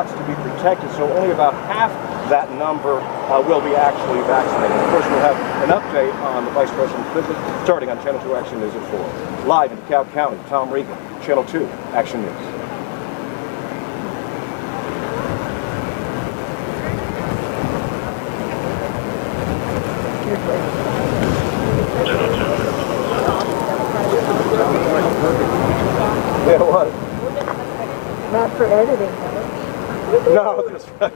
shots to be protected, so only about half that number will be actually vaccinated. Of course, we'll have an update on the Vice President's visit starting on Channel 2 Action News at 4. Live in DeKalb County, Tom Regan, Channel 2 Action News. Yeah, it was. Not for editing, though. No, that's right.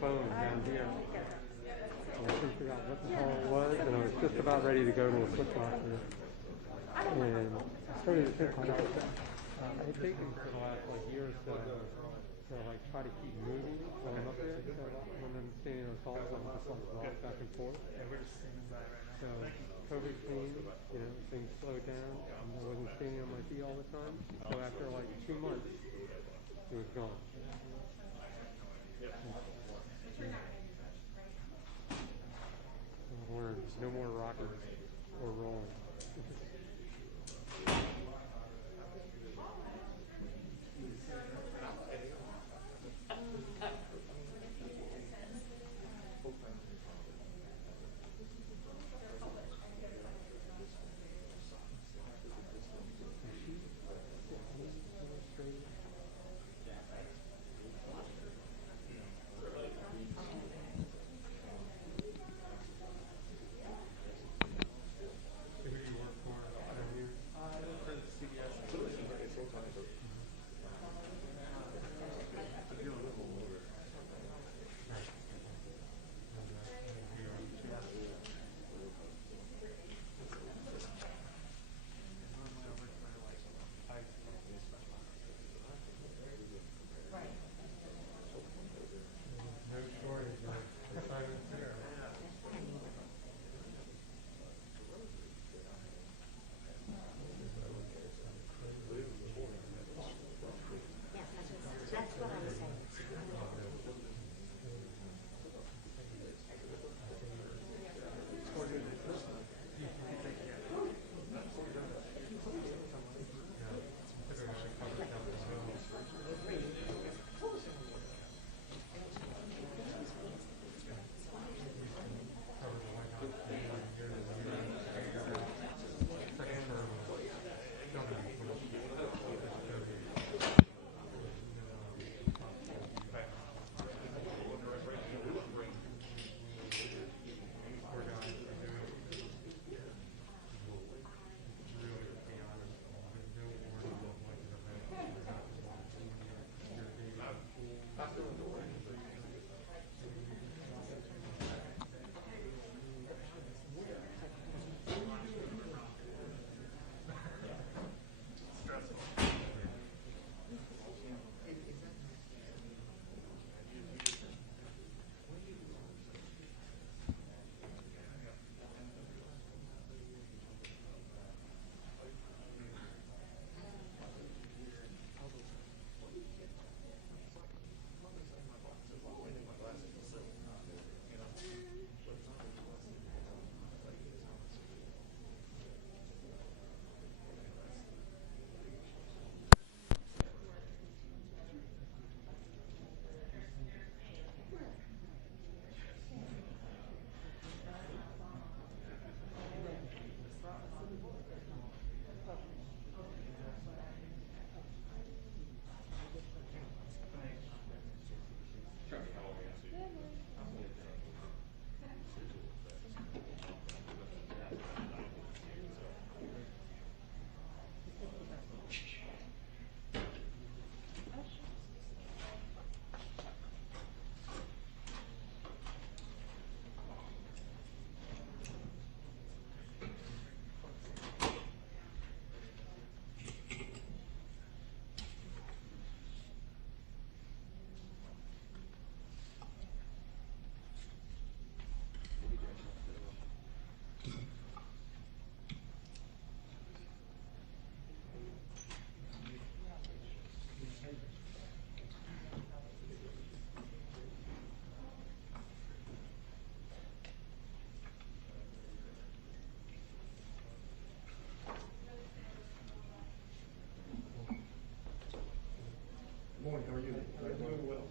phone down here. And I couldn't figure out what the hell it was, and I was just about ready to go to a foot locker. And I started to think about it. I've taken for the last year or so to try to keep moving while I'm up there. So when I'm standing in those halls, I'm just walk back and forth. So COVID came, things slowed down. I wasn't standing on my feet all the time. So after 2 months, it was gone. I learned no more rocking or rolling. Who do you work for?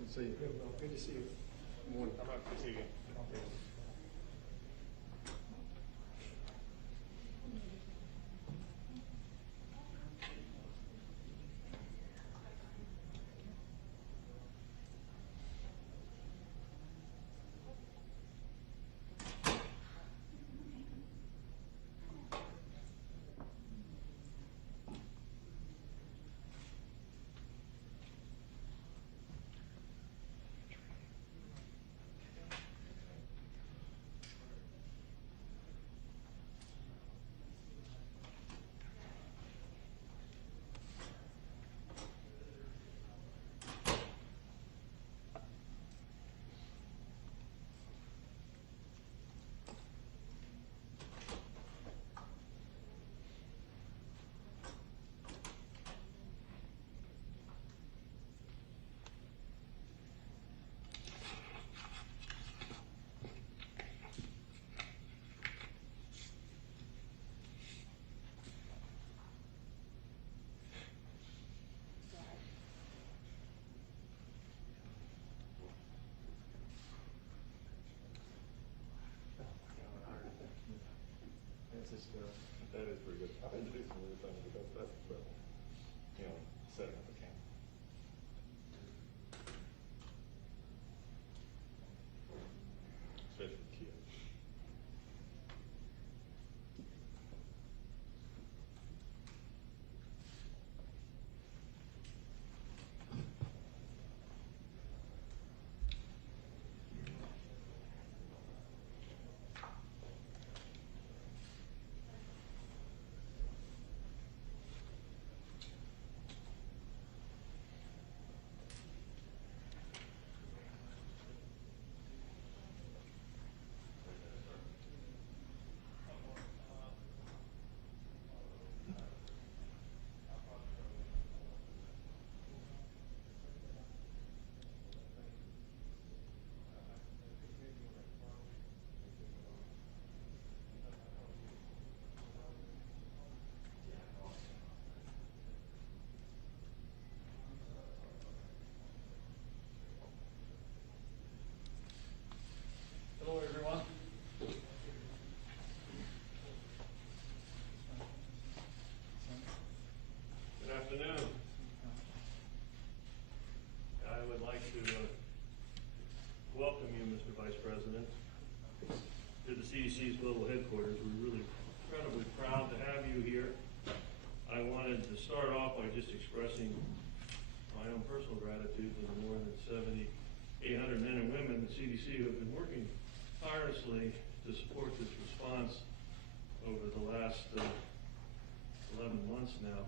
to see you. Good to see you. Good morning. I'm happy to see you. That is pretty good. I've introduced them every time we do that, but setting up the camera. Especially the kids. Hello, everyone. Good afternoon. I would like to welcome you, Mr. Vice President, to the CDC's global headquarters. We're really incredibly proud to have you here. I wanted to start off by just expressing my own personal gratitude to the more than 7,800 men and women at the CDC who have been working tirelessly to support this response over the last 11 months now,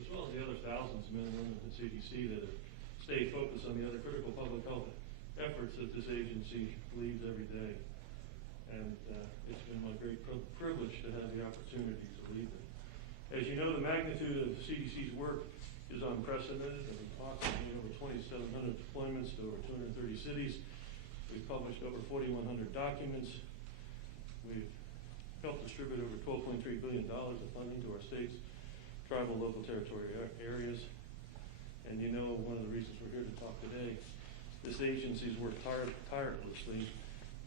as well as the other thousands of men and women at the CDC that have stayed focused on the other critical public health efforts that this agency leads every day. And it's been my great privilege to have the opportunity to lead it. As you know, the magnitude of the CDC's work is unprecedented, and we've talked about over 2,700 deployments to over 230 cities. We've published over 4,100 documents. We've helped distribute over $12.3 billion of funding to our states, tribal, local, territory areas. And one of the reasons we're here to talk today, this agency's worked tirelessly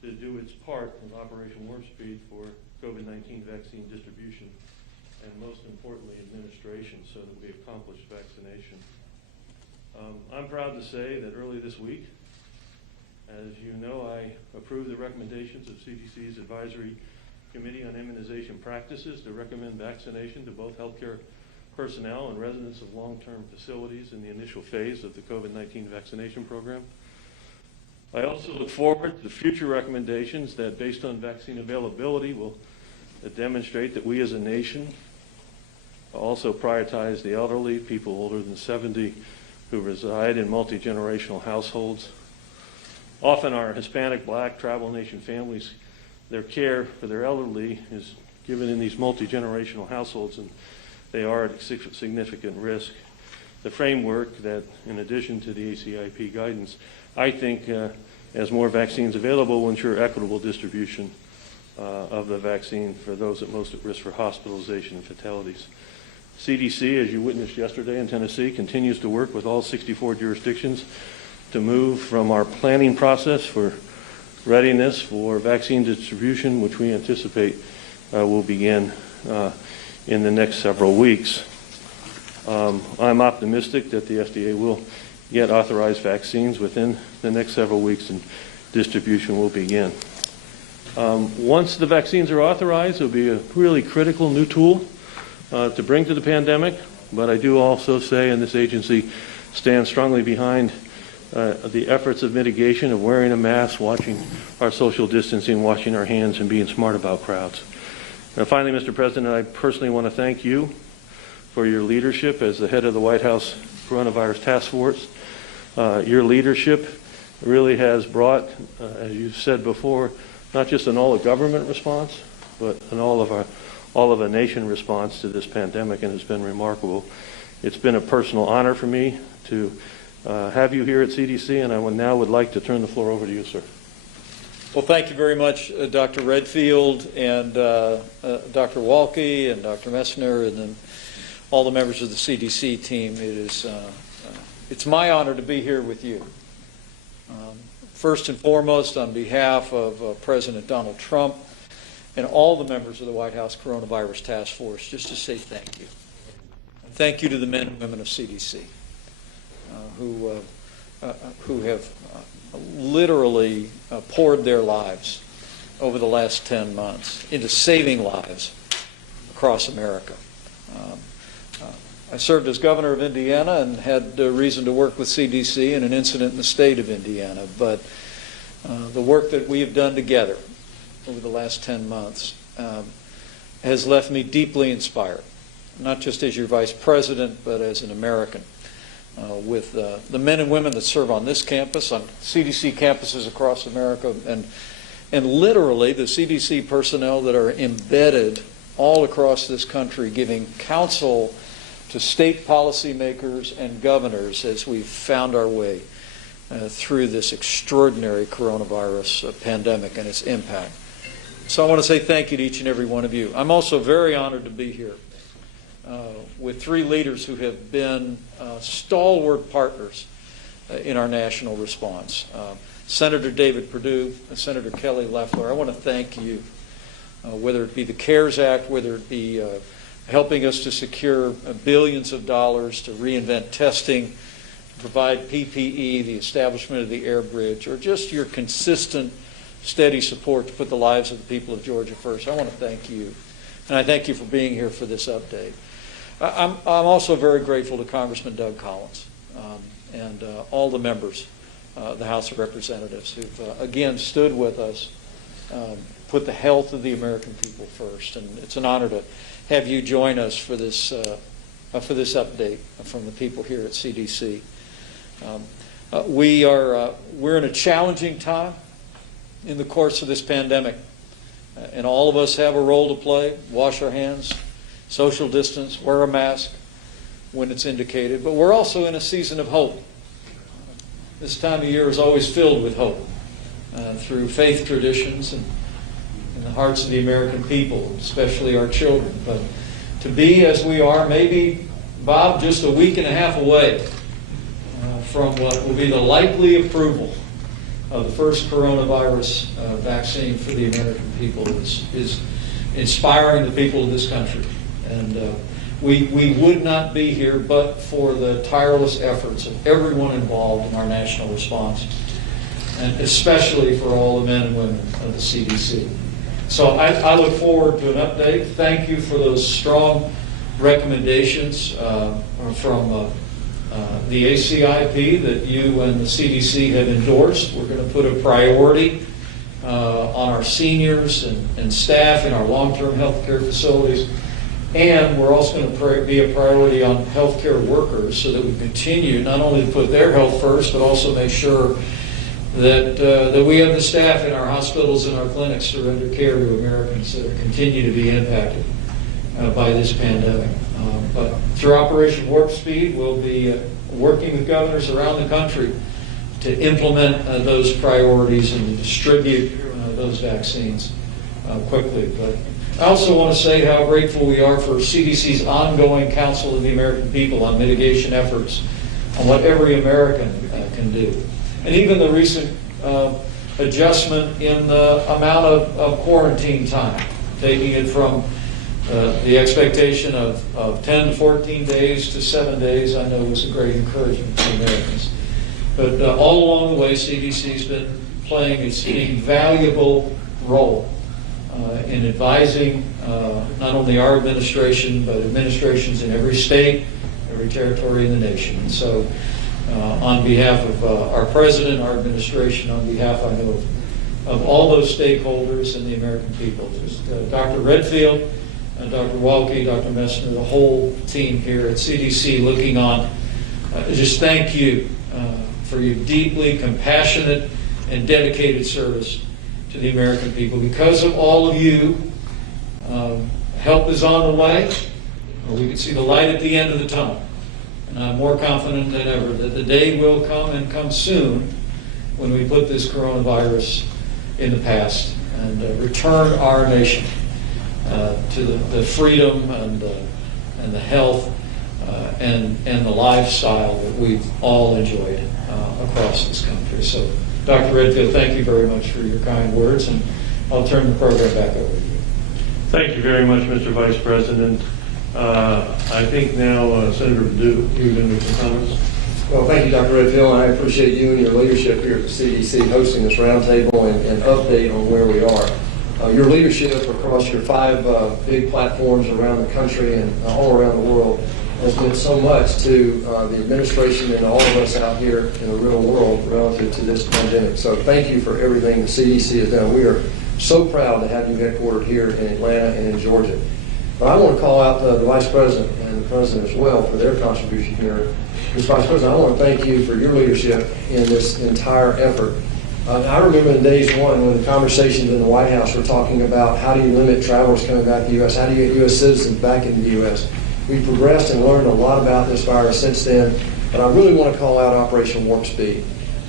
to do its part of Operation Warp Speed for COVID-19 vaccine distribution, and most importantly, administration, so that we accomplish vaccination. I'm proud to say that early this week, as you know, I approved the recommendations of CDC's Advisory Committee on Immunization Practices to recommend vaccination to both healthcare personnel and residents of long-term facilities in the initial phase of the COVID-19 vaccination program. I also look forward to future recommendations that, based on vaccine availability, will demonstrate that we as a nation also prioritize the elderly, people older than 70 who reside in multi-generational households. Often our Hispanic, Black, tribal nation families, their care for their elderly is given in these multi-generational households, and they are at significant risk. The framework that, in addition to the ACIP guidance, I think as more vaccines available will ensure equitable distribution of the vaccine for those at most at risk for hospitalization and fatalities. CDC, as you witnessed yesterday in Tennessee, continues to work with all 64 jurisdictions to move from our planning process for readiness for vaccine distribution, which we anticipate will begin in the next several weeks. I'm optimistic that the FDA will get authorized vaccines within the next several weeks and distribution will begin. Once the vaccines are authorized, it will be a really critical new tool to bring to the pandemic, but I do also say, and this agency stands strongly behind the efforts of mitigation, of wearing a mask, watching our social distancing, washing our hands, and being smart about crowds. Finally, Mr. President, I personally want to thank you for your leadership as the head of the White House Coronavirus Task Force. Your leadership really has brought, as you said before, not just an all-of-government response, but an all-of-a-nation response to this pandemic, and it's been remarkable. It's been a personal honor for me to have you here at CDC, and I would like to turn the floor over to you, sir. Well, thank you very much, Dr. Redfield and Dr. Walke and Dr. Messner, and then all the members of the CDC team. It's my honor to be here with you. First and foremost, on behalf of President Donald Trump and all the members of the White House Coronavirus Task Force, just to say thank you. Thank you to the men and women of CDC who have literally poured their lives over the last 10 months into saving lives across America. I served as governor of Indiana and had reason to work with CDC in an incident in the state of Indiana, but the work that we have done together over the last 10 months has left me deeply inspired, not just as your vice president, but as an American. With the men and women that serve on this campus, on CDC campuses across America, and literally the CDC personnel that are embedded all across this country, giving counsel to state policymakers and governors as we've found our way through this extraordinary coronavirus pandemic and its impact. So I want to say thank you to each and every one of you. I'm also very honored to be here with three leaders who have been stalwart partners in our national response. Senator David Perdue and Senator Kelly Loeffler, I want to thank you, whether it be the CARES Act, whether it be helping us to secure billions of dollars to reinvent testing, provide PPE, the establishment of the air bridge, or just your consistent, steady support to put the lives of the people of Georgia first. I want to thank you. And I thank you for being here for this update. I'm also very grateful to Congressman Doug Collins and all the members of the House of Representatives who've, again, stood with us, put the health of the American people first. And it's an honor to have you join us for this update from the people here at CDC. We're in a challenging time in the course of this pandemic, and all of us have a role to play. Wash our hands, social distance, wear a mask when it's indicated. But we're also in a season of hope. This time of year is always filled with hope through faith traditions and in the hearts of the American people, especially our children. But to be as we are, maybe, Bob, just a week and a half away from what will be the likely approval of the first coronavirus vaccine for the American people is inspiring the people of this country. And we would not be here but for the tireless efforts of everyone involved in our national response, and especially for all the men and women of the CDC. So I look forward to an update. Thank you for those strong recommendations from the ACIP that you and the CDC have endorsed. We're going to put a priority on our seniors and staff in our long-term health care facilities. And we're also going to be a priority on healthcare workers so that we continue not only to put their health first, but also make sure that we have the staff in our hospitals and our clinics to render care to Americans that continue to be impacted by this pandemic. But through Operation Warp Speed, we'll be working with governors around the country to implement those priorities and to distribute those vaccines quickly. But I also want to say how grateful we are for CDC's ongoing counsel of the American people on mitigation efforts on what every American can do. And even the recent adjustment in the amount of quarantine time, taking it from the expectation of 10 to 14 days to 7 days, I know was a great encouragement to Americans. But all along the way, CDC's been playing its invaluable role in advising not only our administration, but administrations in every state, every territory in the nation. And so on behalf of our president, our administration, on behalf, I know, of all those stakeholders and the American people, just Dr. Redfield, Dr. Walke, Dr. Messner, the whole team here at CDC looking on, just thank you for your deeply compassionate and dedicated service to the American people. Because of all of you, help is on the way. We can see the light at the end of the tunnel. And I'm more confident than ever that the day will come, and come soon, when we put this coronavirus in the past and return our nation to the freedom and the health and the lifestyle that we've all enjoyed across this country. So, Dr. Redfield, thank you very much for your kind words, and I'll turn the program back over to you. Thank you very much, Mr. Vice President. I think now Senator Perdue, you're going to make some comments. Well, thank you, Dr. Redfield, and I appreciate you and your leadership here at the CDC hosting this roundtable and update on where we are. Your leadership across your 5 big platforms around the country and all around the world has meant so much to the administration and all of us out here in the real world relative to this pandemic. So thank you for everything the CDC has done. We are so proud to have you headquartered here in Atlanta and in Georgia. But I want to call out the Vice President and the President as well for their contribution here. Mr. Vice President, I want to thank you for your leadership in this entire effort. I remember in days one when the conversations in the White House were talking about how do you limit travelers coming back to the U.S., how do you get U.S. citizens back into the U.S. We've progressed and learned a lot about this virus since then, but I really want to call out Operation Warp Speed.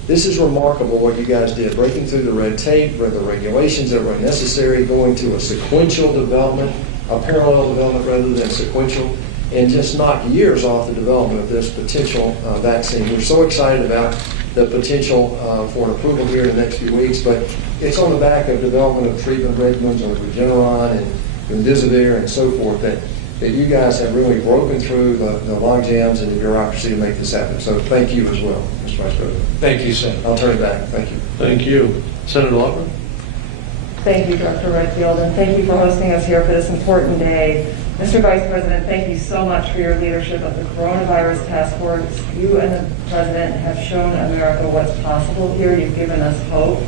This is remarkable what you guys did, breaking through the red tape, the regulations that were necessary, going to a sequential development, a parallel development rather than sequential, and just knock years off the development of this potential vaccine. We're so excited about the potential for an approval here in the next few weeks, but it's on the back of development of treatment regimens of Regeneron and Remdesivir and so forth that you guys have really broken through the log jams and the bureaucracy to make this happen. So thank you as well, Mr. Vice President. Thank you, Senator. I'll turn it back. Thank you. Thank you. Senator Loeffler? Thank you, Dr. Redfield, and thank you for hosting us here for this important day. Mr. Vice President, thank you so much for your leadership of the Coronavirus Task Force. You and the President have shown America what's possible here. You've given us hope.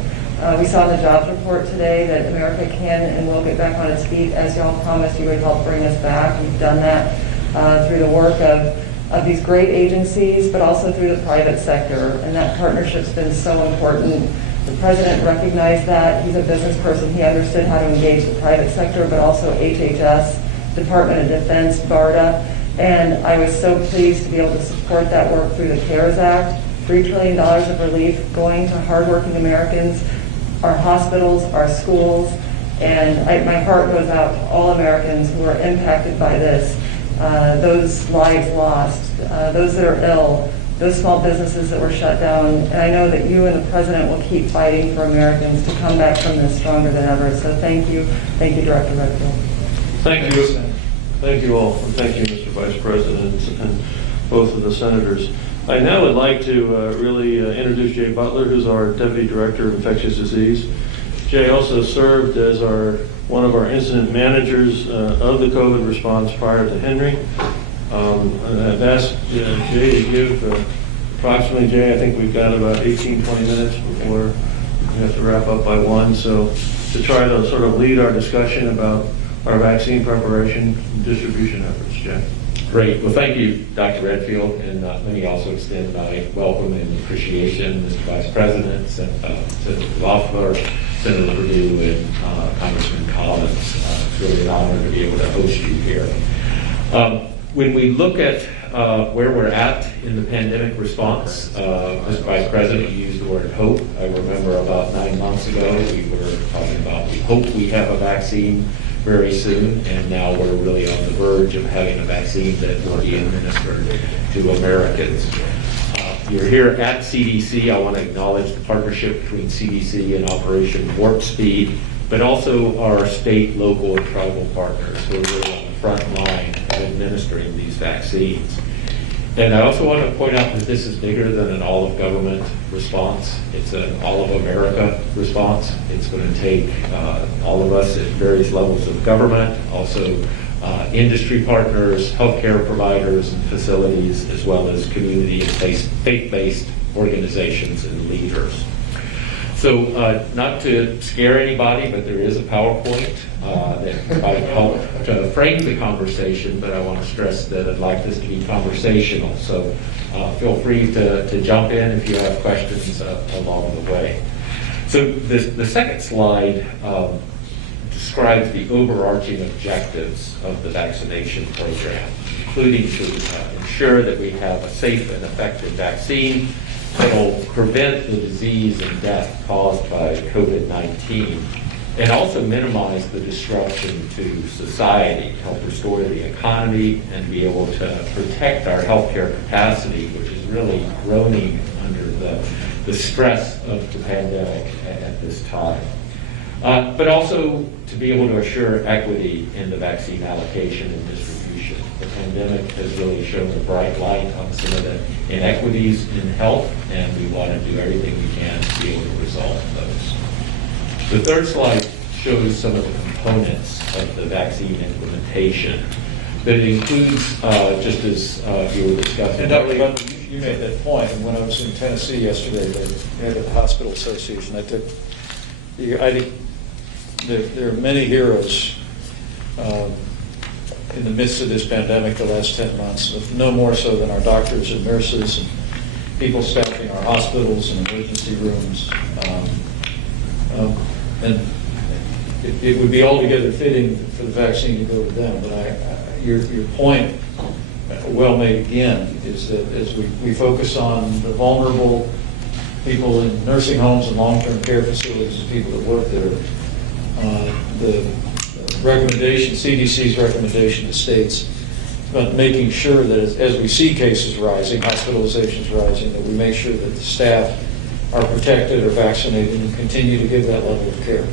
We saw in the jobs report today that America can and will get back on its feet. As y'all promised, you would help bring us back. You've done that through the work of these great agencies, but also through the private sector, and that partnership's been so important. The President recognized that. He's a business person. He understood how to engage the private sector, but also HHS, Department of Defense, BARDA, and I was so pleased to be able to support that work through the CARES Act. $3 trillion of relief going to hardworking Americans, our hospitals, our schools, and my heart goes out to all Americans who are impacted by this, those lives lost, those that are ill, those small businesses that were shut down. And I know that you and the President will keep fighting for Americans to come back from this stronger than ever. So thank you, Director Redfield. Thank you. Thank you all. And thank you, Mr. Vice President, and both of the senators. I now would like to really introduce Jay Butler, who's our Deputy Director of Infectious Disease. Jay also served as one of our incident managers of the COVID response prior to Henry. I've asked Jay to give approximately, Jay, I think we've got about 18, 20 minutes before we have to wrap up by 1. So to try to sort of lead our discussion about our vaccine preparation and distribution efforts, Jay. Great. Well, thank you, Dr. Redfield, and let me also extend my welcome and appreciation, Mr. Vice President, Senator Loeffler, Senator Perdue, and Congressman Collins. It's really an honor to be able to host you here. When we look at where we're at in the pandemic response, Mr. Vice President, you used the word hope. I remember about 9 months ago, we were talking about we hope we have a vaccine very soon, and now we're really on the verge of having a vaccine that will be administered to Americans. you're here at CDC, I want to acknowledge the partnership between CDC and Operation Warp Speed, but also our state, local, and tribal partners who are really on the front line of administering these vaccines. And I also want to point out that this is bigger than an all-of-government response. It's an all-of-America response. It's going to take all of us at various levels of government, also industry partners, healthcare providers and facilities, as well as community and faith-based organizations and leaders. So not to scare anybody, but there is a PowerPoint that might help to frame the conversation, but I want to stress that I'd like this to be conversational. So feel free to jump in if you have questions along the way. So the second slide describes the overarching objectives of the vaccination program, including to ensure that we have a safe and effective vaccine that will prevent the disease and death caused by COVID-19, and also minimize the disruption to society, help restore the economy, and be able to protect our healthcare capacity, which is really groaning under the stress of the pandemic at this time. But also to be able to assure equity in the vaccine allocation and distribution. The pandemic has really shown a bright light on some of the inequities in health, and we want to do everything we can to be able to resolve those. The third slide shows some of the components of the vaccine implementation. That includes, just as you were discussing. And Dr. Butler, you made that point, and when I was in Tennessee yesterday, at the Hospital Association, I think there are many heroes in the midst of this pandemic the last 10 months, no more so than our doctors and nurses and people staffing our hospitals and emergency rooms. And it would be altogether fitting for the vaccine to go to them. But your point, well made again, is that as we focus on the vulnerable people in nursing homes and long-term care facilities and people that work there, the recommendation, CDC's recommendation to states about making sure that as we see cases rising, hospitalizations rising, that we make sure that the staff are protected or vaccinated and continue to give that level of care.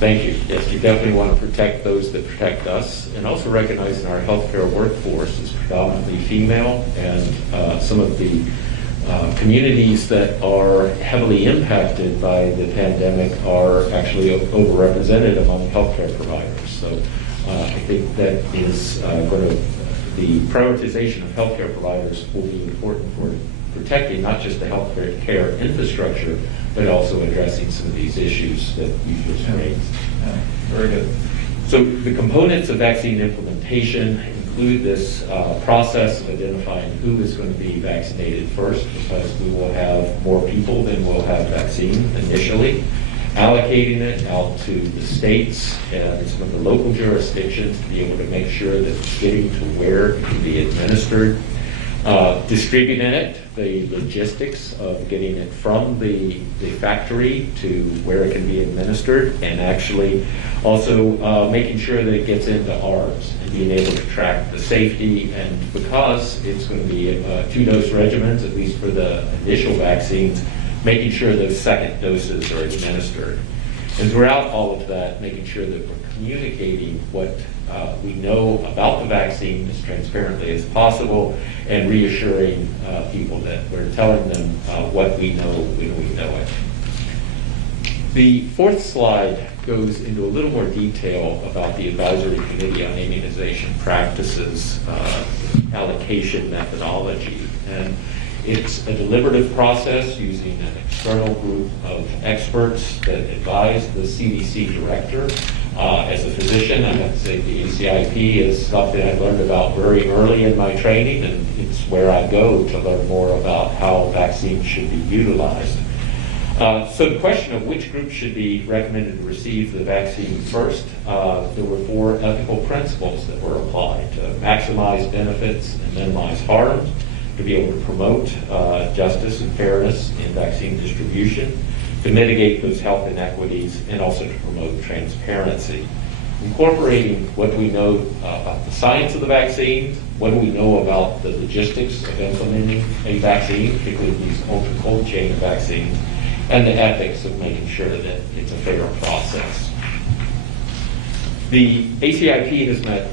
Thank you. Yes, you definitely want to protect those that protect us, and also recognizing our healthcare workforce is predominantly female, and some of the communities that are heavily impacted by the pandemic are actually overrepresented among healthcare providers. So I think that is going to, the prioritization of healthcare providers will be important for protecting not just the healthcare infrastructure, but also addressing some of these issues that you just raised. Yeah, very good. So the components of vaccine implementation include this process of identifying who is going to be vaccinated first, because we will have more people than will have vaccine initially, allocating it out to the states and some of the local jurisdictions to be able to make sure that it's getting to where it can be administered, distributing it, the logistics of getting it from the factory to where it can be administered, and actually also making sure that it gets into arms and being able to track the safety. And because it's going to be 2-dose regimens, at least for the initial vaccines, making sure those second doses are administered. And throughout all of that, making sure that we're communicating what we know about the vaccine as transparently as possible, and reassuring people that we're telling them what we know when we know it. The fourth slide goes into a little more detail about the Advisory Committee on Immunization Practices allocation methodology. And it's a deliberative process using an external group of experts that advise the CDC director. As a physician, I have to say the ACIP is something I learned about very early in my training, and it's where I go to learn more about how vaccines should be utilized. So the question of which group should be recommended to receive the vaccine first, there were 4 ethical principles that were applied: to maximize benefits and minimize harm, to be able to promote justice and fairness in vaccine distribution, to mitigate those health inequities, and also to promote transparency. incorporating what we know about the science of the vaccine, what do we know about the logistics of implementing a vaccine, particularly these ultra-cold chain vaccines, and the ethics of making sure that it's a fair process. The ACIP has met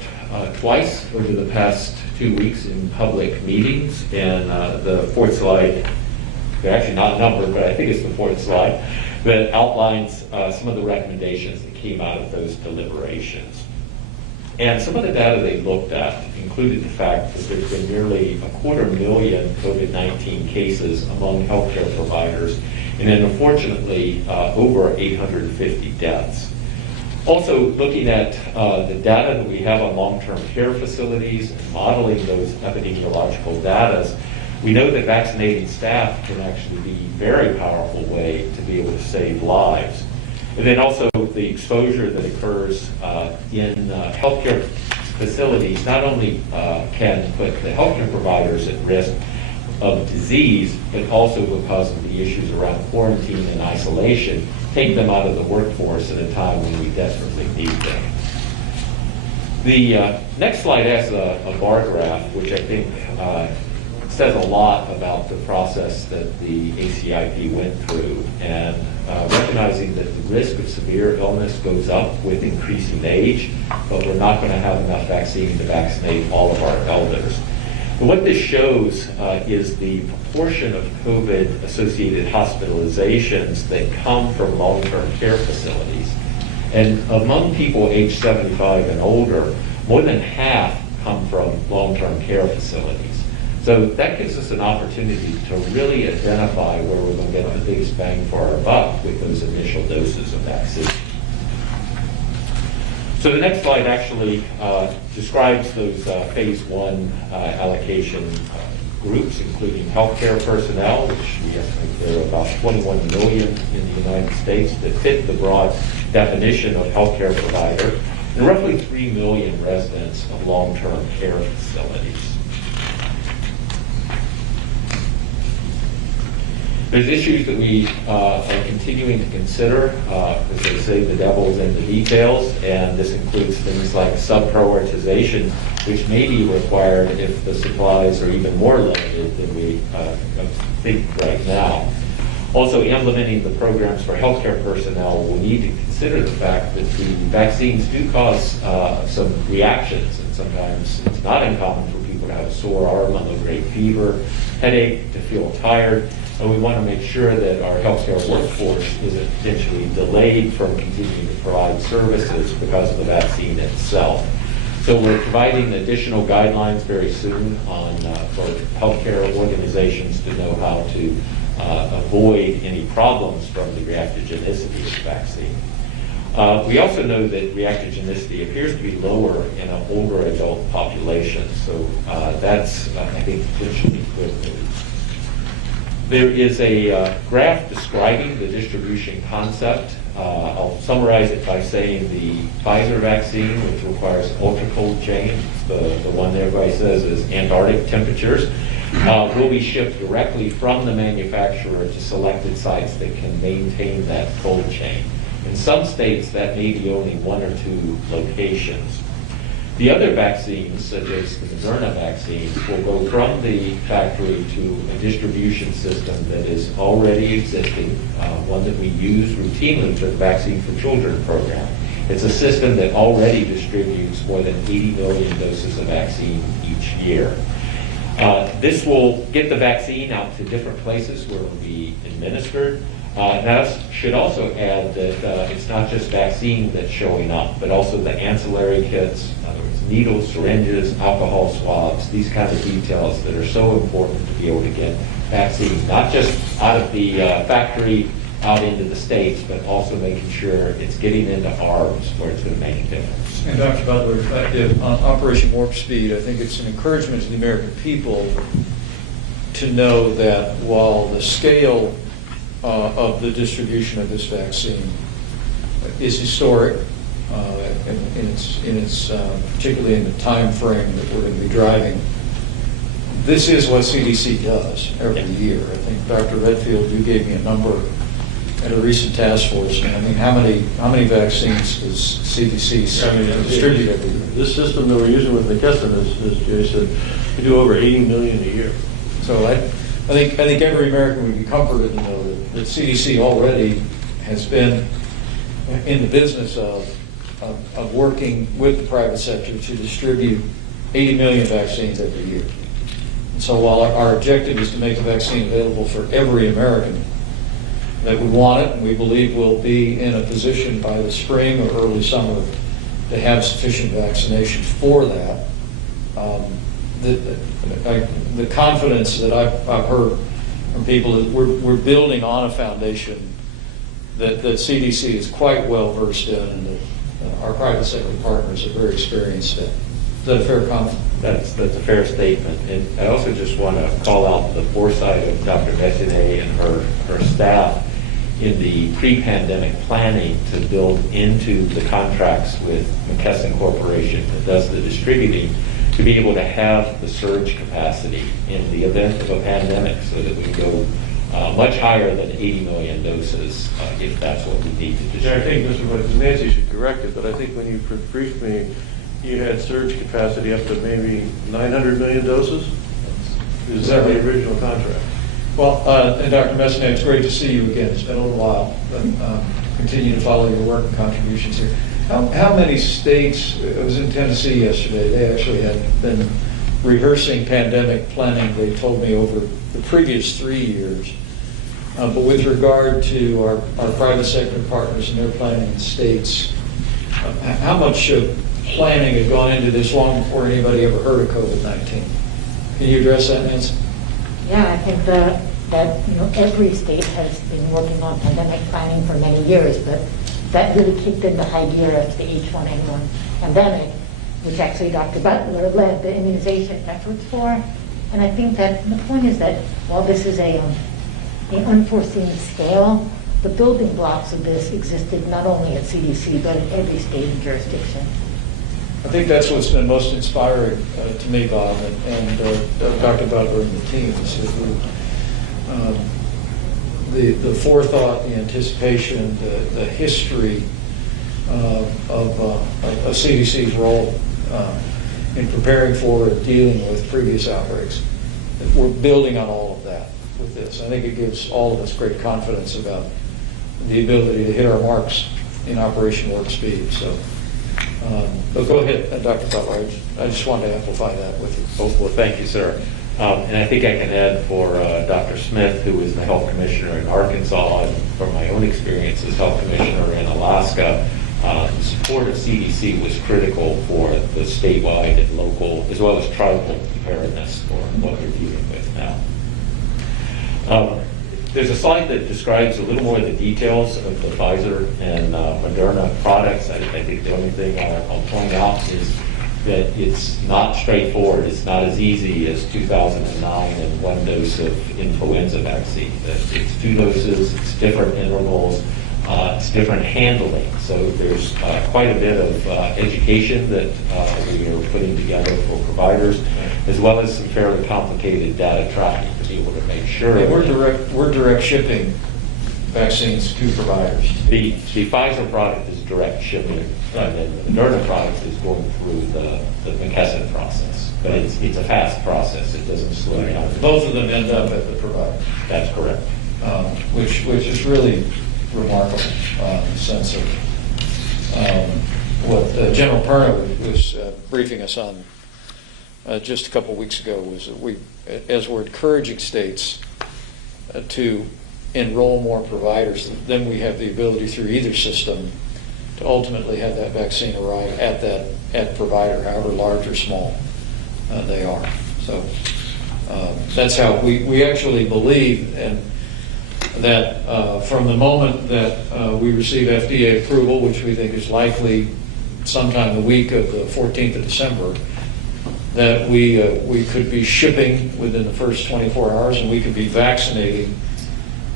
twice over the past 2 weeks in public meetings, and the fourth slide, they're actually not numbered, but I think it's the fourth slide, that outlines some of the recommendations that came out of those deliberations. And some of the data they looked at included the fact that there's been nearly 250,000 COVID-19 cases among healthcare providers, and then unfortunately over 850 deaths. Also, looking at the data that we have on long-term care facilities and modeling those epidemiological data, we know that vaccinating staff can actually be a very powerful way to be able to save lives. And then also the exposure that occurs in healthcare facilities not only can put the healthcare providers at risk of disease, but also because of the issues around quarantine and isolation, take them out of the workforce at a time when we desperately need them. The next slide has a bar graph, which I think says a lot about the process that the ACIP went through, and recognizing that the risk of severe illness goes up with increasing age, but we're not going to have enough vaccine to vaccinate all of our elders. And what this shows is the proportion of COVID-associated hospitalizations that come from long-term care facilities. And among people aged 75 and older, more than half come from long-term care facilities. So that gives us an opportunity to really identify where we're going to get the biggest bang for our buck with those initial doses of vaccine. So the next slide actually describes those phase 1 allocation groups, including healthcare personnel, which we estimate there are about 21 million in the United States that fit the broad definition of healthcare provider, and roughly 3 million residents of long-term care facilities. There's issues that we are continuing to consider. As they say, the devil's in the details, and this includes things like sub-prioritization, which may be required if the supplies are even more limited than we think right now. Also, implementing the programs for healthcare personnel, we need to consider the fact that the vaccines do cause some reactions, and sometimes it's not uncommon for people to have a sore arm, a low-grade fever, headache, to feel tired. And we want to make sure that our healthcare workforce isn't potentially delayed from continuing to provide services because of the vaccine itself. So we're providing additional guidelines very soon on for healthcare organizations to know how to avoid any problems from the reactogenicity of the vaccine. We also know that reactogenicity appears to be lower in an older adult population, so that's, I think, potentially good news. There is a graph describing the distribution concept. I'll summarize it by saying the Pfizer vaccine, which requires ultra-cold chain, the one that everybody says is Antarctic temperatures, will be shipped directly from the manufacturer to selected sites that can maintain that cold chain. In some states, that may be only 1 or 2 locations. The other vaccines, such as the Moderna vaccine, will go from the factory to a distribution system that is already existing, one that we use routinely for the Vaccine for Children program. It's a system that already distributes more than 80 million doses of vaccine each year. This will get the vaccine out to different places where it will be administered. Now, I should also add that it's not just vaccine that's showing up, but also the ancillary kits, in other words, needles, syringes, alcohol swabs, these kinds of details that are so important to be able to get vaccines, not just out of the factory out into the states, but also making sure it's getting into arms where it's going to make a difference. And Dr. Butler, on Operation Warp Speed, I think it's an encouragement to the American people to know that while the scale of the distribution of this vaccine is historic, particularly in the time frame that we're going to be driving. This is what CDC does every year. I think Dr. Redfield, you gave me a number at a recent task force. I mean, how many vaccines does CDC distribute every year? This system that we're using with McKesson, as Jay said, we do over 80 million a year. So I think every American would be comforted to know that CDC already has been in the business of working with the private sector to distribute 80 million vaccines every year. And so while our objective is to make the vaccine available for every American that would want it, and we believe we'll be in a position by the spring or early summer to have sufficient vaccination for that, the confidence that I've heard from people is we're building on a foundation that CDC is quite well versed in, and that our private sector partners are very experienced in. Is that a fair comment? That's a fair statement. And I also just want to call out the foresight of Dr. Messinet and her staff in the pre-pandemic planning to build into the contracts with McKesson Corporation that does the distributing to be able to have the surge capacity in the event of a pandemic so that we can go much higher than 80 million doses if that's what we need to distribute. Yeah, I think, Mr. Vice, Nancy should correct it, but I think when you briefed me, you had surge capacity up to maybe 900 million doses? Is that the original contract? Well, and Dr. Messinet, it's great to see you again. It's been a little while, but continue to follow your work and contributions here. How many states, I was in Tennessee yesterday, they actually had been rehearsing pandemic planning, they told me, over the previous 3 years. But with regard to our private sector partners and their planning in states, how much planning had gone into this long before anybody ever heard of COVID-19? Can you address that, Nancy? Yeah, I think that every state has been working on pandemic planning for many years, but that really kicked into high gear after the H1N1 pandemic, which actually Dr. Butler led the immunization efforts for. And I think that the point is that while this is an unforeseen scale, the building blocks of this existed not only at CDC, but at every state and jurisdiction. I think that's what's been most inspiring to me, Bob, and Dr. Butler and the team. The forethought, the anticipation, the history of CDC's role in preparing for and dealing with previous outbreaks. We're building on all of that with this. I think it gives all of us great confidence about the ability to hit our marks in Operation Warp Speed. So, but go ahead, Dr. Butler. I just wanted to amplify that with you. Well, thank you, sir. And I think I can add for Dr. Smith, who is the health commissioner in Arkansas, and from my own experience as health commissioner in Alaska, the support of CDC was critical for the statewide and local, as well as tribal preparedness for what we're dealing with now. There's a slide that describes a little more of the details of the Pfizer and Moderna products. I think the only thing I'll point out is that it's not straightforward. It's not as easy as 2009 and one dose of influenza vaccine. It's 2 doses, it's different intervals, it's different handling. So there's quite a bit of education that we are putting together for providers, as well as some fairly complicated data tracking to be able to make sure. And we're direct shipping vaccines to providers. The Pfizer product is direct shipping, and then the Moderna product is going through the McKesson process. But it's a fast process. It doesn't slow down. Both of them end up at the provider. That's correct. Which is really remarkable in the sense of what General Perdue was briefing us on just a couple weeks ago was that as we're encouraging states to enroll more providers, then we have the ability through either system to ultimately have that vaccine arrive at provider, however large or small they are. So that's how we actually believe, and that from the moment that we receive FDA approval, which we think is likely sometime the week of the 14th of December, that we could be shipping within the first 24 hours, and we could be vaccinating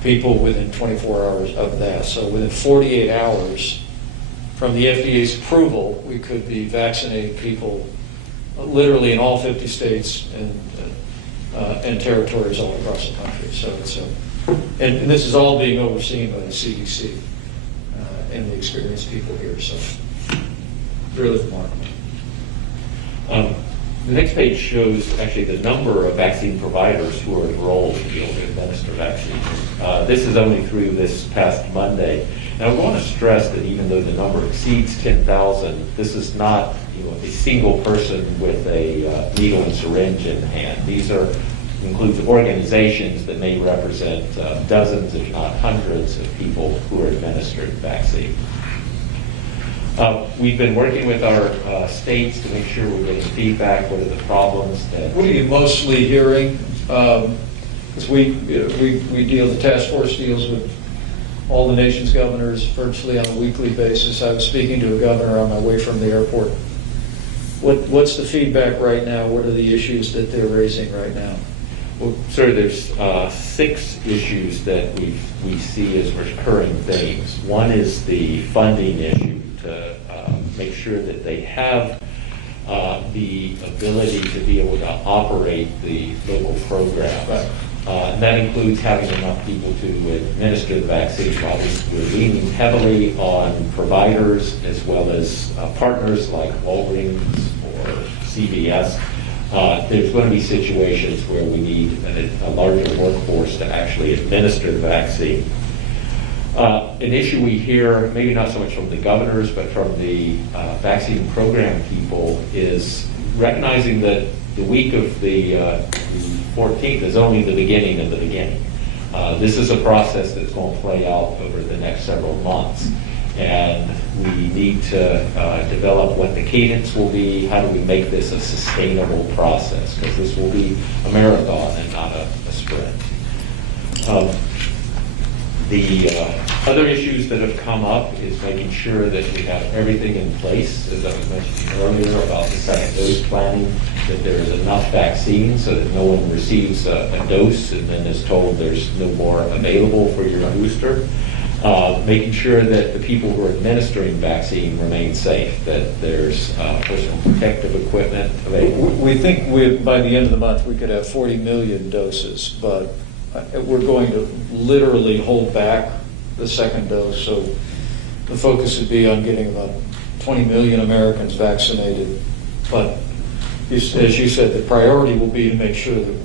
people within 24 hours of that. So within 48 hours from the FDA's approval, we could be vaccinating people literally in all 50 states and territories all across the country. So and this is all being overseen by the CDC and the experienced people here, so really remarkable. The next page shows actually the number of vaccine providers who are enrolled to be able to administer vaccines. This is only through this past Monday. And I want to stress that even though the number exceeds 10,000, this is not a single person with a needle and syringe in hand. These includes organizations that may represent dozens, if not hundreds, of people who are administered vaccine. We've been working with our states to make sure we're getting feedback. What are the problems? What are you mostly hearing? Because we deal, the task force deals with all the nation's governors virtually on a weekly basis. I was speaking to a governor on my way from the airport. What's the feedback right now? What are the issues that they're raising right now? Well, sir, there's 6 issues that we see as recurring themes. One is the funding issue, to make sure that they have the ability to be able to operate the local programs. Right. And that includes having enough people to administer the vaccine. While we're leaning heavily on providers as well as partners like Walgreens or CVS. There's going to be situations where we need a larger workforce to actually administer the vaccine. An issue we hear, maybe not so much from the governors, but from the vaccine program people, is recognizing that the week of the 14th is only the beginning of the beginning. This is a process that's going to play out over the next several months. And we need to develop what the cadence will be. How do we make this a sustainable process? Because this will be a marathon and not a sprint. The other issues that have come up is making sure that we have everything in place, as I was mentioning earlier about the second dose planning, that there is enough vaccine so that no one receives a dose and then is told there's no more available for your booster. Making sure that the people who are administering vaccine remain safe, that there's personal protective equipment available. We think by the end of the month we could have 40 million doses, but we're going to literally hold back the second dose, so the focus would be on getting about 20 million Americans vaccinated. But as you said, the priority will be to make sure that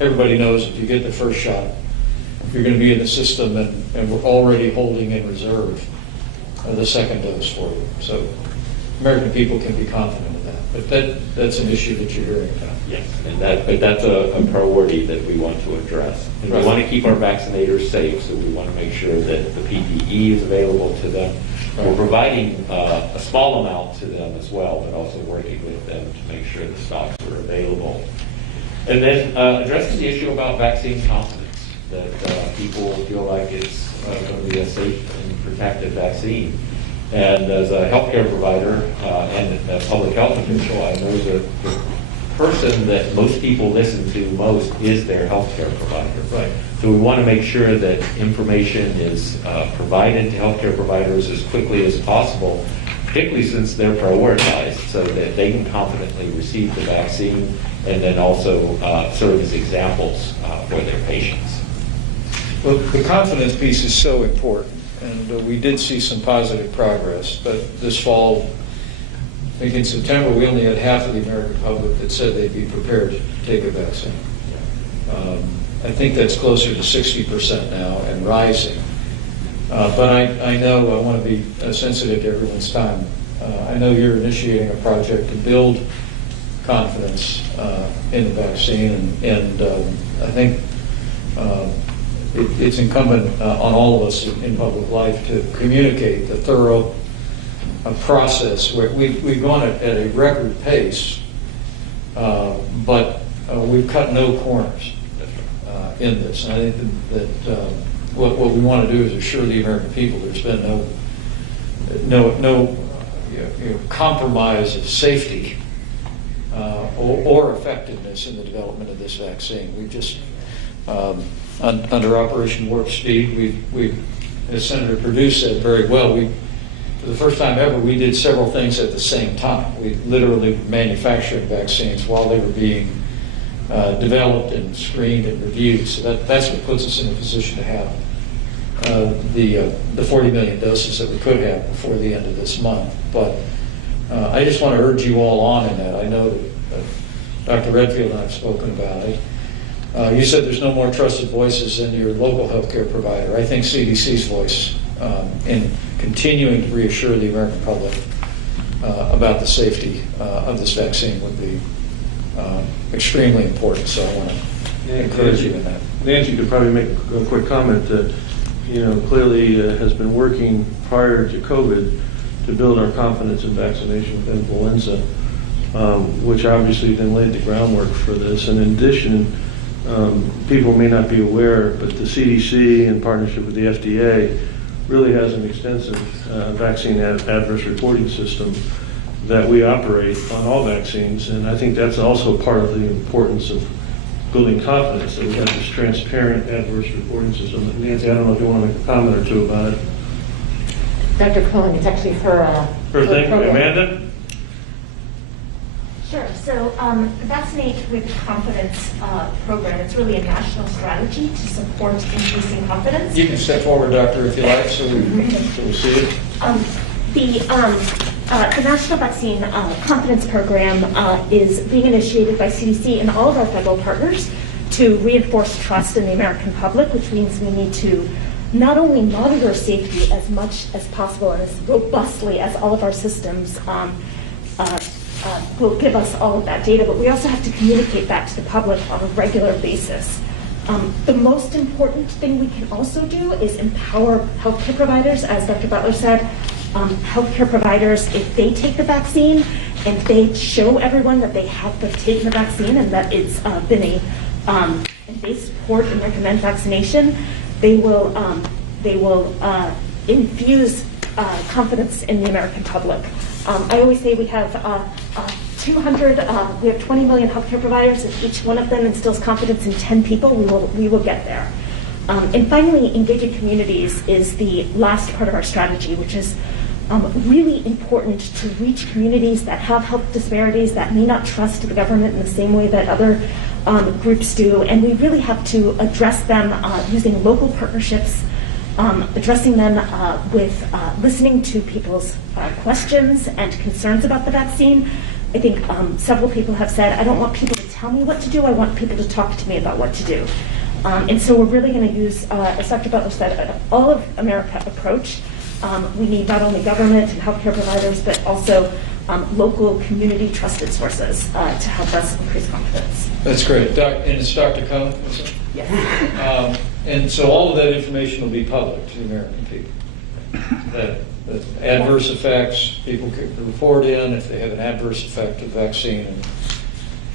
everybody knows if you get the first shot, you're going to be in the system, and we're already holding in reserve the second dose for you. So American people can be confident of that. But that's an issue that you're hearing about. Yes, but that's a priority that we want to address. And Right. we want to keep our vaccinators safe, so we want to make sure that the PPE is available to them. Right. We're providing a small amount to them as well, but also working with them to make sure the stocks are available. And then addressing the issue about vaccine confidence, that people feel like it's going to be a safe and protective vaccine. And as a healthcare provider and a public health official, I know the person that most people listen to most is their healthcare provider. Right. So we want to make sure that information is provided to healthcare providers as quickly as possible, particularly since they're prioritized, so that they can confidently receive the vaccine and then also serve as examples for their patients. Well, the confidence piece is so important, and we did see some positive progress, but this fall, I think in September, we only had half of the American public that said they'd be prepared to take a vaccine. I think that's closer to 60% now and rising. But I know I want to be sensitive to everyone's time. I know you're initiating a project to build confidence in the vaccine, and I think it's incumbent on all of us in public life to communicate the thorough process. Where we've gone at a record pace, but we've cut no corners in this. And I think that what we want to do is assure the American people there's been no compromise of safety or effectiveness in the development of this vaccine. We just under Operation Warp Speed, we, as Senator Perdue said very well, for the first time ever, we did several things at the same time. We literally were manufacturing vaccines while they were being developed and screened and reviewed. So that's what puts us in a position to have the 40 million doses that we could have before the end of this month. But I just want to urge you all on in that. I know that Dr. Redfield and I have spoken about it. You said there's no more trusted voices than your local healthcare provider. I think CDC's voice in continuing to reassure the American public about the safety of this vaccine would be extremely important. So I want to encourage you in that. Nancy could probably make a quick comment that, clearly has been working prior to COVID to build our confidence in vaccination with influenza, which obviously then laid the groundwork for this. And in addition, people may not be aware, but the CDC, in partnership with the FDA, really has an extensive vaccine adverse reporting system that we operate on all vaccines. And I think that's also part of the importance of building confidence, that we have this transparent adverse reporting system. Nancy, I don't know if you want to make a comment or two about it. Dr. Cohen, it's actually her thing. program. Amanda? Sure. So the Vaccinate with Confidence program, it's really a national strategy to support increasing confidence. You can step forward, Doctor, if you like, so we see it. The National Vaccine Confidence Program is being initiated by CDC and all of our federal partners to reinforce trust in the American public, which means we need to not only monitor safety as much as possible and as robustly as all of our systems will give us all of that data, but we also have to communicate that to the public on a regular basis. The most important thing we can also do is empower healthcare providers. As Dr. Butler said, healthcare providers, if they take the vaccine and they show everyone that they've taken the vaccine and that it's been and they support and recommend vaccination, they will infuse confidence in the American public. I always say we have 20 million healthcare providers. If each one of them instills confidence in 10 people, we will get there. And finally, engaging communities is the last part of our strategy, which is really important to reach communities that have health disparities, that may not trust the government in the same way that other groups do. And we really have to address them using local partnerships, addressing them with listening to people's questions and concerns about the vaccine. I think several people have said, I don't want people to tell me what to do, I want people to talk to me about what to do. And so we're really going to use, as Dr. Butler said, an all of America approach. We need not only government and healthcare providers, but also local community trusted sources to help us increase confidence. That's great. And it's Dr. Cohen? Yes. And so all of that information will be public to the American people. That adverse effects, people can report in if they have an adverse effect of vaccine.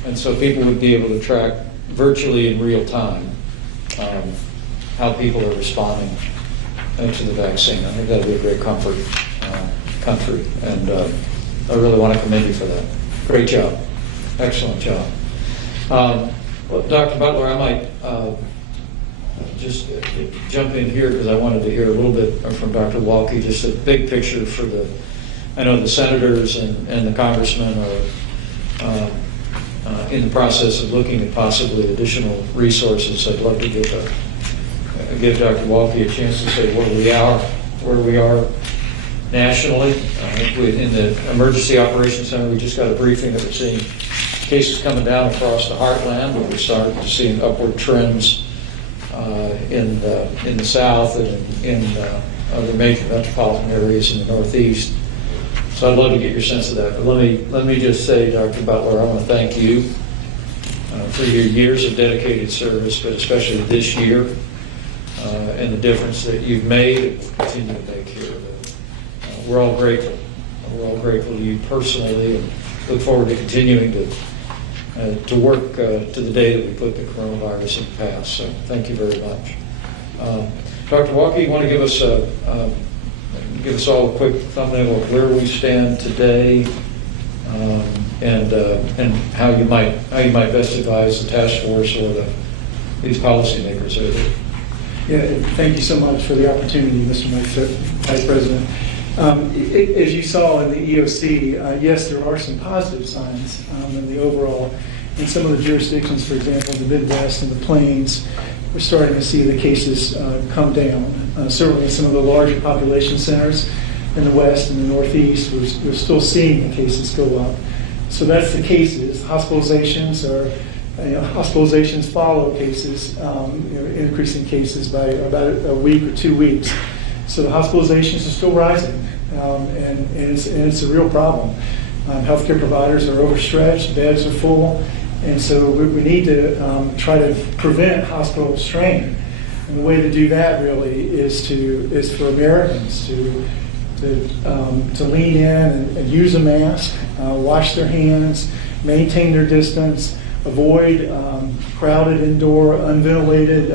And so people would be able to track virtually in real time how people are responding to the vaccine. I think that would be a great comfort country. And I really want to commend you for that. Great job. Excellent job. Well, Dr. Butler, I might just jump in here because I wanted to hear a little bit from Dr. Walke, just a big picture for I know the senators and the congressmen are in the process of looking at possibly additional resources. I'd love to give Dr. Walke a chance to say where we are nationally. In the Emergency Operations Center, we just got a briefing that we're seeing cases coming down across the heartland, but we're starting to see upward trends in the South and in other major metropolitan areas in the Northeast. So I'd love to get your sense of that. But let me just say, Dr. Butler, I want to thank you for your years of dedicated service, but especially this year and the difference that you've made and will continue to make here. We're all grateful. We're all grateful to you personally and look forward to continuing to work to the day that we put the coronavirus in the past. So thank you very much. Dr. Walke, you want to give us all a quick thumbnail of where we stand today and how you might best advise the task force or these policymakers over. Yeah, thank you so much for the opportunity, Mr. Vice President. As you saw in the EOC, yes, there are some positive signs in the overall in some of the jurisdictions, for example, in the Midwest and the Plains, we're starting to see the cases come down. Certainly in some of the larger population centers in the West and the Northeast, we're still seeing the cases go up. So that's the cases. Hospitalizations hospitalizations follow cases, increasing cases by about a week or 2 weeks. So the hospitalizations are still rising, and it's a real problem. Healthcare providers are overstretched, beds are full, and so we need to try to prevent hospital strain. And the way to do that really is for Americans to lean in and use a mask, wash their hands, maintain their distance, avoid crowded indoor, unventilated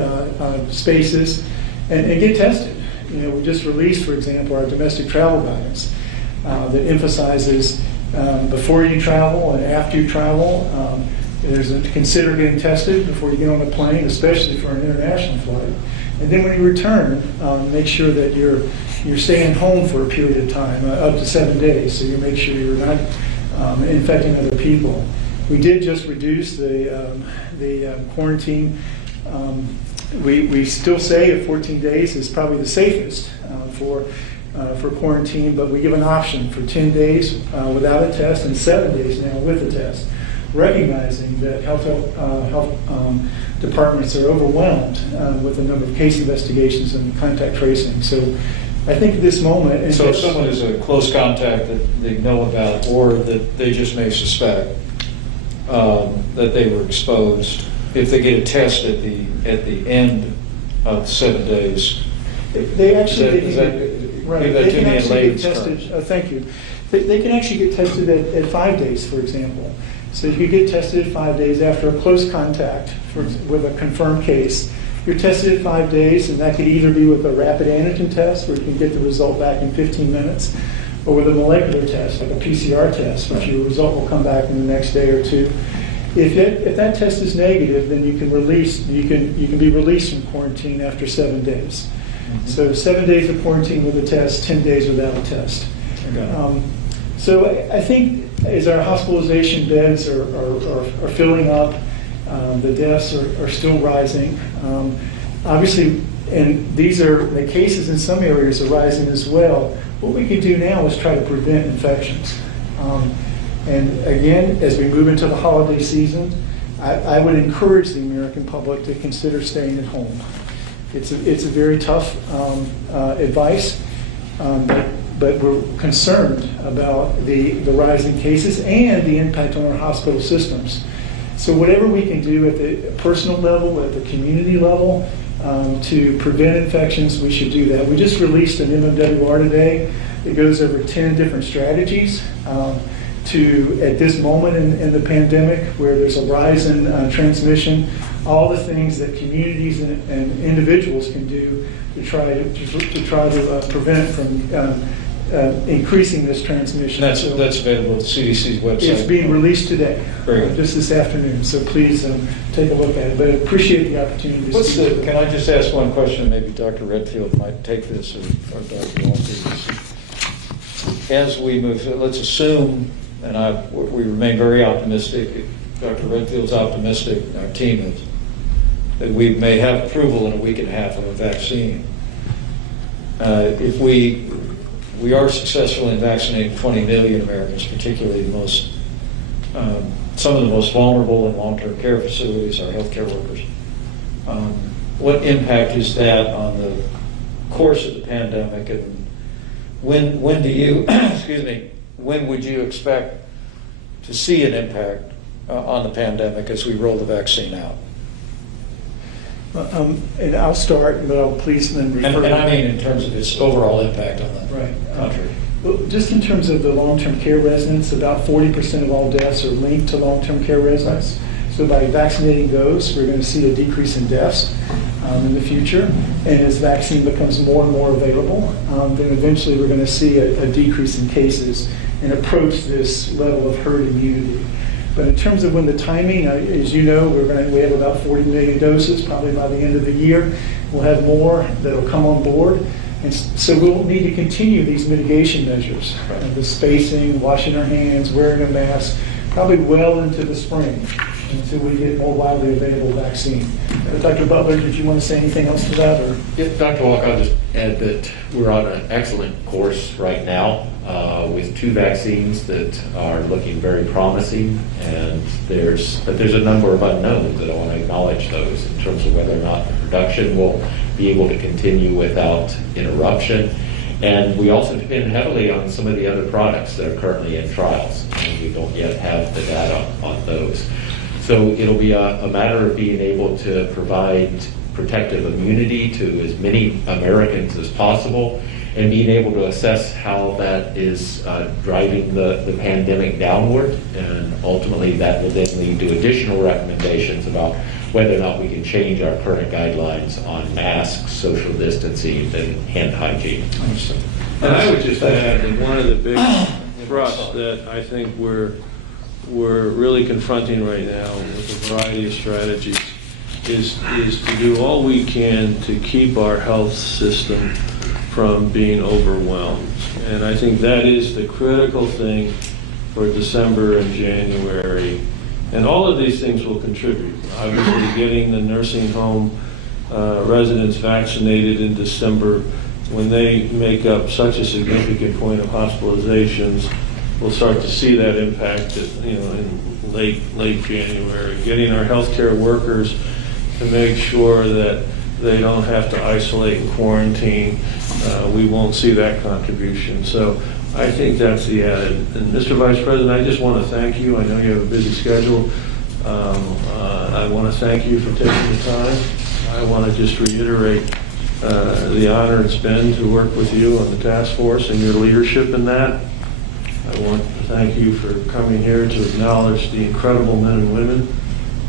spaces, and get tested. We just released, for example, our domestic travel guidance that emphasizes before you travel and after you travel, consider getting tested before you get on a plane, especially for an international flight. And then when you return, make sure that you're staying home for a period of time, up to 7 days, so you make sure you're not infecting other people. We did just reduce the quarantine. We still say that 14 days is probably the safest for quarantine, but we give an option for 10 days without a test and 7 days now with a test, recognizing that health departments are overwhelmed with the number of case investigations and contact tracing. So I think at this moment... So if someone is a close contact that they know about, or that they just may suspect that they were exposed, if they get a test at the end of 7 days, they actually give that they to can me in actually layman's get tested. terms. Thank you. They can actually get tested at 5 days, for example. So if you get tested at 5 days after a close contact with a confirmed case, you're tested at 5 days, and that could either be with a rapid antigen test, where you can get the result back in 15 minutes, or with a molecular test, like a PCR test, which your result will come back in the next day or two. If that test is negative, then you can be released from quarantine after 7 days. Mm-hmm. So 7 days of quarantine with a test, 10 days without a test. Okay. So I think as our hospitalization beds are filling up, the deaths are still rising. Obviously, and the cases in some areas are rising as well. What we can do now is try to prevent infections. And again, as we move into the holiday season, I would encourage the American public to consider staying at home. It's a very tough advice, but we're concerned about the rising cases and the impact on our hospital systems. So whatever we can do at the personal level, at the community level, to prevent infections, we should do that. We just released an MMWR today. It goes over 10 different strategies at this moment in the pandemic, where there's a rise in transmission, all the things that communities and individuals can do to try to prevent from increasing this transmission. That's available at the CDC's website. It's being released today, Very good. Just this afternoon. So please take a look at it. But I appreciate the opportunity to speak. Can I just ask one question? Maybe Dr. Redfield might take this, or Dr. Walters. As we move, let's assume, and we remain very optimistic. Dr. Redfield's optimistic. Our team is that we may have approval in a week and a half of a vaccine. If we are successful in vaccinating 20 million Americans, particularly some of the most vulnerable in long-term care facilities, our healthcare workers. What impact is that on the course of the pandemic, and when do you, when would you expect to see an impact on the pandemic as we roll the vaccine out? And I'll start, but I'll please then refer. And I mean in terms of its overall impact on the country. Well, just in terms of the long-term care residents, about 40% of all deaths are linked to long-term care residents. So by vaccinating those, we're going to see a decrease in deaths in the future. And as vaccine becomes more and more available, then eventually we're going to see a decrease in cases and approach this level of herd immunity. But in terms of when the timing, as you know, we have about 40 million doses, probably by the end of the year. We'll have more that will come on board. And so we'll need to continue these mitigation measures, the spacing, washing our hands, wearing a mask, probably well into the spring. until we get more widely available vaccine. Dr. Butler, did you want to say anything else to that? Or? Yeah, Dr. Walk, I'll just add that we're on an excellent course right now with 2 vaccines that are looking very promising, and there's a number of unknowns that I want to acknowledge those in terms of whether or not the production will be able to continue without interruption. And we also depend heavily on some of the other products that are currently in trials, and we don't yet have the data on those. So it'll be a matter of being able to provide protective immunity to as many Americans as possible, and being able to assess how that is driving the pandemic downward. And ultimately that will then lead to additional recommendations about whether or not we can change our current guidelines on masks, social distancing, and hand hygiene. And I would just add that one of the big thrusts that I think we're really confronting right now with a variety of strategies is to do all we can to keep our health system from being overwhelmed. And I think that is the critical thing for December and January. And all of these things will contribute. Obviously, getting the nursing home residents vaccinated in December, when they make up such a significant point of hospitalizations, we'll start to see that impact, in late January. Getting our healthcare workers to make sure that they don't have to isolate and quarantine, we won't see that contribution. So I think that's the added. And Mr. Vice President, I just want to thank you. I know you have a busy schedule. I want to thank you for taking the time. I want to just reiterate the honor it's been to work with you on the task force and your leadership in that. I want to thank you for coming here to acknowledge the incredible men and women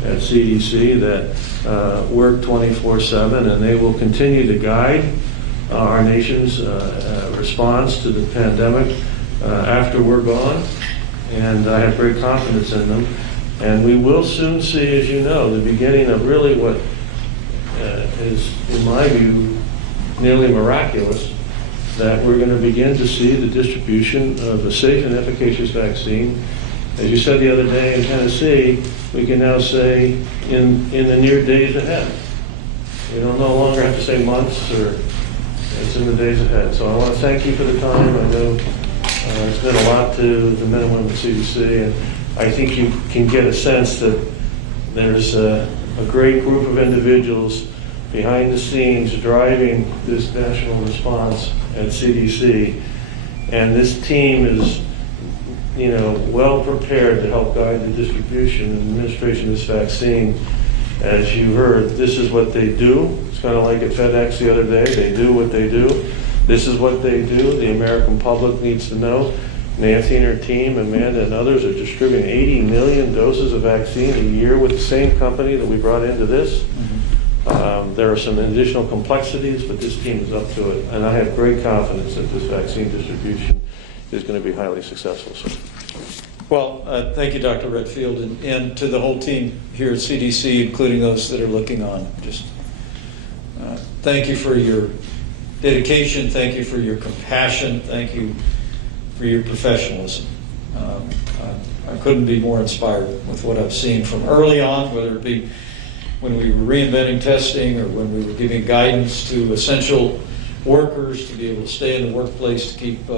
at CDC that work 24/7, and they will continue to guide our nation's response to the pandemic after we're gone, and I have great confidence in them. And we will soon see, as you know, the beginning of really what is, in my view, nearly miraculous, that we're going to begin to see the distribution of a safe and efficacious vaccine. As you said the other day in Tennessee, we can now say in the near days ahead. We don't no longer have to say months, or it's in the days ahead. So I want to thank you for the time. I know it's been a lot to the men and women at CDC, and I think you can get a sense that there's a great group of individuals behind the scenes driving this national response at CDC, and this team is, well prepared to help guide the distribution and administration of this vaccine. As you heard, this is what they do. It's kind of like at FedEx the other day. They do what they do. This is what they do. The American public needs to know. Nancy and her team, Amanda and others, are distributing 80 million doses of vaccine a year with the same company that we brought into this. There are some additional complexities, but this team is up to it. And I have great confidence that this vaccine distribution is going to be highly successful. So. Well, thank you, Dr. Redfield, and to the whole team here at CDC, including those that are looking on. Just thank you for your dedication. Thank you for your compassion. Thank you for your professionalism. I couldn't be more inspired with what I've seen from early on, whether it be when we were reinventing testing or when we were giving guidance to essential workers to be able to stay in the workplace to keep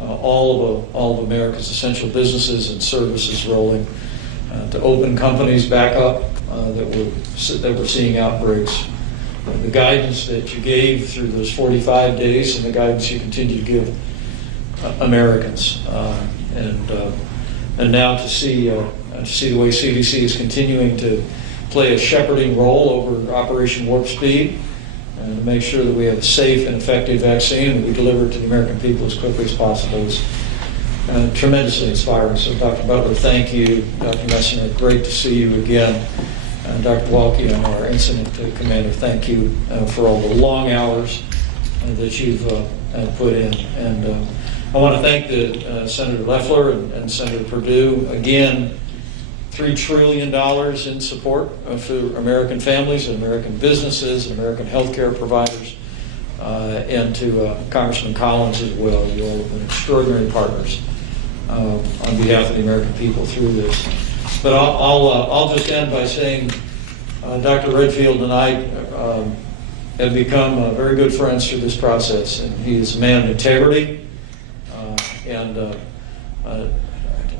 all of America's essential businesses and services rolling, to open companies back up that were seeing outbreaks. The guidance that you gave through those 45 days and the guidance you continue to give Americans, and now to see the way CDC is continuing to play a shepherding role over Operation Warp Speed, and to make sure that we have a safe and effective vaccine that we deliver to the American people as quickly as possible is tremendously inspiring. So, Dr. Butler, thank you. Dr. Messner, great to see you again. Dr. Walke, our incident commander, thank you for all the long hours that you've put in. And I want to thank Senator Loeffler and Senator Perdue. Again, $3 trillion in support for American families and American businesses and American healthcare providers, and to Congressman Collins as well. You're extraordinary partners on behalf of the American people through this. But I'll just end by saying Dr. Redfield and I have become very good friends through this process, and he is a man of integrity, and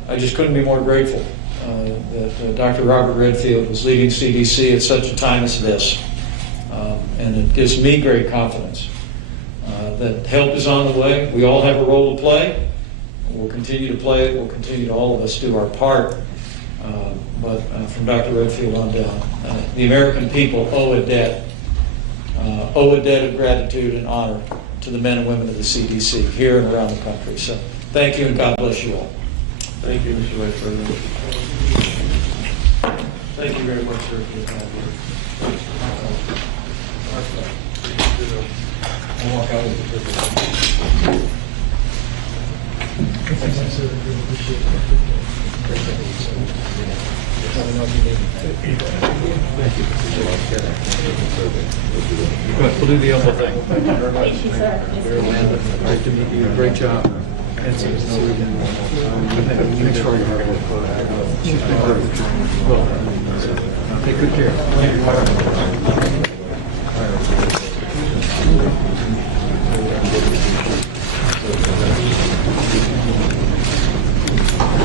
I just couldn't be more grateful that Dr. Robert Redfield was leading CDC at such a time as this, and it gives me great confidence that help is on the way. We all have a role to play. We'll continue to play it. We'll continue to all of us do our part. But from Dr. Redfield on down, the American people owe a debt of gratitude and honor to the men and women of the CDC here and around the country. So thank you, and God bless you all. Thank you, Mr. Vice President. Thank you very much, sir, for your time. I'll walk out with the We'll do the other thing. Thank you very much. Nice to meet you. Great job. Make sure you have it. Take good care.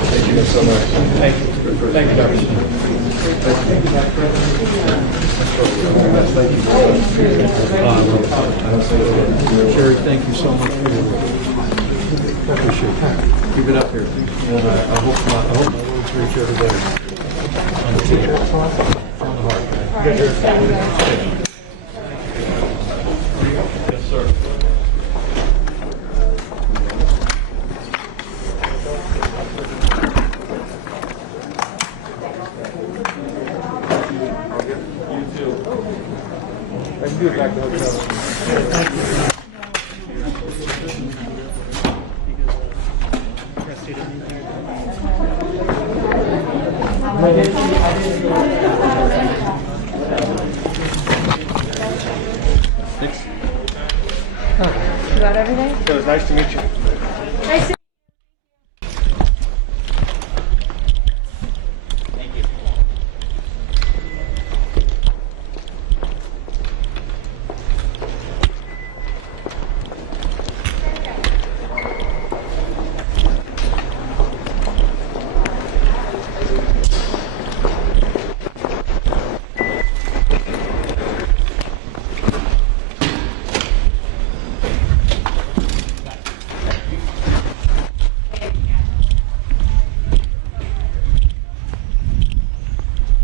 Thank you so much. Thank you. Thank you, Dr. Sherry, thank you so much for your work. I appreciate it. Keep it up here. And I hope my words reach everybody. On the heart. Yes, sir. I can do it back to the hotel. You got everything? It was nice to meet you. Nice to